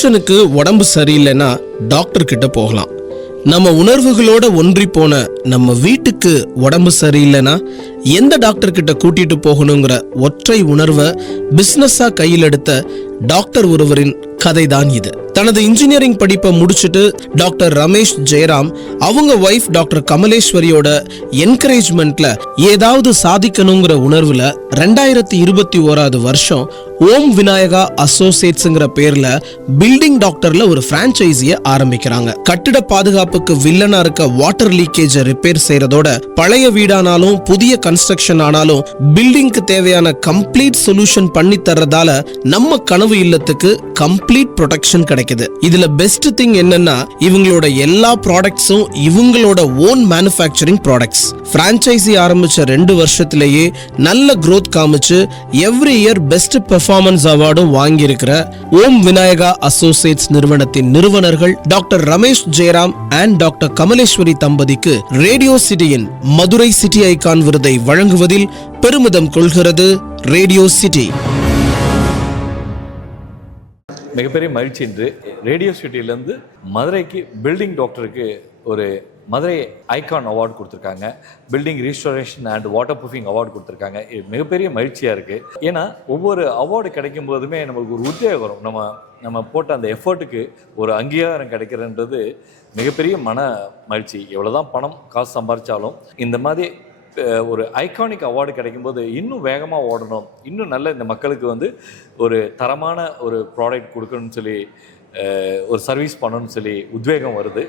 மனுஷனுக்கு உடம்பு சரியில்லைன்னா டாக்டர் கிட்ட போகலாம். நம்ம உணர்வுகளோட ஒன்றி போன நம்ம வீட்டுக்கு உடம்பு சரியில்லைன்னா எந்த டாக்டர் கிட்ட கூட்டிட்டு போகணுங்கிற ஒற்றை உணர்வை பிசினஸா கையில் எடுத்த டாக்டர் ஒருவரின் கதைதான் இது. தனது இன்ஜினியரிங் படிப்பை முடிச்சுட்டு டாக்டர் ரமேஷ் ஜெயராம் அவங்க ஒய்ஃப் டாக்டர் கமலேஸ்வரியோட என்கரேஜ்மெண்ட்ல ஏதாவது சாதிக்கணுங்கிற உணர்வுல 2021 வருஷம் ஓம் விநாயகா அசோசியேட்ஸ்ங்கிற பேர்ல பில்டிங் டாக்டர்ல ஒரு பிரான்ச்சைசியை ஆரம்பிக்கிறாங்க. கட்டிட பாதுகாப்புக்கு வில்லனா இருக்க வாட்டர் லீக்கேஜ் ரிப்பேர் செய்யறதோட பழைய வீடானாலும் புதிய கன்ஸ்ட்ரக்ஷன் ஆனாலும் பில்டிங்க்கு தேவையான கம்ப்ளீட் சொல்யூஷன் பண்ணி தர்றதால நம்ம கனவு இல்லத்துக்கு கம்ப்ளீட் ப்ரொடெக்ஷன் கிடைக்குது. இதுல பெஸ்ட் திங் என்னன்னா இவங்களோட எல்லா ப்ராடக்ட்ஸும் இவங்களோட ஓன் மேனுஃபேக்சரிங் ப்ராடக்ட்ஸ். பிரான்ச்சைசி ஆரம்பிச்ச 2 வருஷத்திலேயே நல்ல growth காமிச்சு எவ்ரி இயர் பெஸ்ட் பெர்ஃபார்மன்ஸ் அவார்டும் வாங்கி இருக்கிற ஓம் விநாயகா அசோசியேட்ஸ் நிறுவனத்தின் நிறுவனர்கள் doctor Ramesh Jayaram and doctor Kamaleswari தம்பதிக்கு ரேடியோ சிட்டியின் மதுரை சிட்டி ஐகான் விருதை வழங்குவதில் பெருமிதம் கொள்கிறது ரேடியோ சிட்டி. மிகப்பெரிய மகிழ்ச்சி என்று ரேடியோ சிட்டியிலேருந்து மதுரைக்கு பில்டிங் டாக்டருக்கு ஒரு மதுரை ஐகான் அவார்டு கொடுத்துருக்காங்க. Building restoration and water proofing award கொடுத்துருக்காங்க. இது மிகப்பெரிய மகிழ்ச்சியாக இருக்குது. ஏன்னா ஒவ்வொரு அவார்டு கிடைக்கும் போதுமே நமக்கு ஒரு உத்வேகம் வரும். நம்ம போட்ட அந்த எஃபர்ட்டுக்கு ஒரு அங்கீகாரம் கிடைக்கிறன்றது மிகப்பெரிய மன மகிழ்ச்சி. எவ்வளோதான் பணம் காசு சம்பாதிச்சாலும் இந்த மாதிரி ஒரு ஐகானிக் அவார்டு கிடைக்கும்போது இன்னும் வேகமாக ஓடணும், இன்னும் நல்ல இந்த மக்களுக்கு ஒரு தரமான ஒரு ப்ராடக்ட் கொடுக்கணும்னு சொல்லி ஒரு சர்வீஸ் பண்ணணும்னு சொல்லி உத்வேகம் வருது.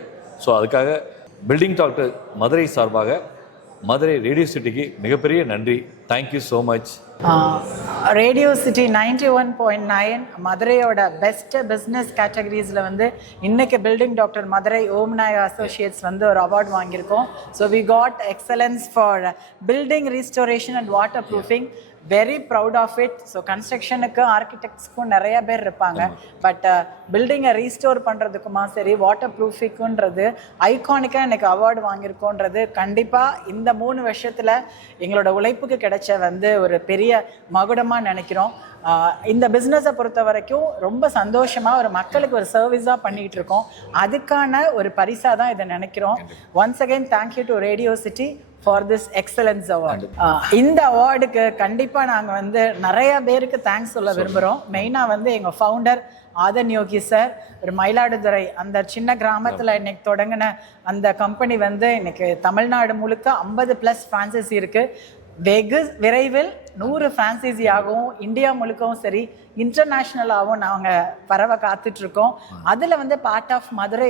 ஸோ அதுக்காக பில்டிங் டாக்டர் மதுரை சார்பாக மதுரை ரேடியோ சிட்டிக்கு மிகப்பெரிய நன்றி. Thank you so much. Radio city 91.9 மதுரையோட பெஸ்ட் பிஸ்னஸ் கேட்டகரிஸில் இன்னைக்கு building doctor Madurai Om Vinayaka associates ஒரு அவார்டு வாங்கியிருக்கோம். So we got excellence for building restoration and waterproofing. Very proud of it. So கன்ஸ்ட்ரக்ஷனுக்கு ஆர்கிடெக்ட்ஸ்க்கும் நிறைய பேர் இருப்பாங்க. பட் பில்டிங்கை ரீஸ்டோர் பண்ணுறதுக்குமா சரி வாட்டர் ப்ரூஃபிக்குன்றது ஐகானிக்காக எனக்கு அவார்டு வாங்கியிருக்கோன்றது கண்டிப்பாக இந்த 3 வருஷத்தில் எங்களோட உழைப்புக்கு கிடைச்ச ஒரு பெரிய மகுடமாக நினைக்கிறோம். இந்த பிஸ்னஸை பொறுத்த வரைக்கும் ரொம்ப சந்தோஷமாக ஒரு மக்களுக்கு ஒரு சர்வீஸாக பண்ணிகிட்டு இருக்கோம். அதுக்கான ஒரு பரிசாக தான் இதை நினைக்கிறோம். Once again thank you to radio city for this excellence award. இந்த அவார்டுக்கு கண்டிப்பாக நாங்கள் நிறைய பேருக்கு தேங்க்ஸ் சொல்ல விரும்புகிறோம். மெயினாக எங்கள் ஃபவுண்டர் ஆதன் யோகி சார், ஒரு மயிலாடுதுறை அந்த சின்ன கிராமத்தில் இன்னைக்கு தொடங்கின அந்த கம்பெனி இன்னைக்கு தமிழ்நாடு முழுக்க 50+ ஃப்ரான்சைசி இருக்குது. வெகு விரைவில் 100 ஃப்ரான்சைசி ஆகவும் இந்தியா முழுக்கவும் சரி இன்டர்நேஷ்னலாகவும் நாங்கள் பரவ காத்துட்ருக்கோம். அதில் பார்ட் ஆஃப் மதுரை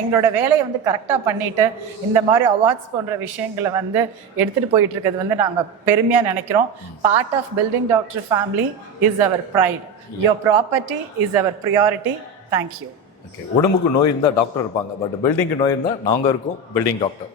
எங்களோட வேலையை கரெக்டாக பண்ணிட்டு இந்த மாதிரி அவார்ட்ஸ் போன்ற விஷயங்களை எடுத்துகிட்டு போயிட்டு இருக்கிறது நாங்கள் பெருமையாக நினைக்கிறோம். Part of building doctor family is our pride. Your property is our priority. Thank you. Okay, உடம்புக்கு நோய் இருந்தால் டாக்டர் இருப்பாங்க, பட் பில்டிங்க்கு நோய் இருந்தால் நாங்கள் இருக்கோம் பில்டிங் டாக்டர்.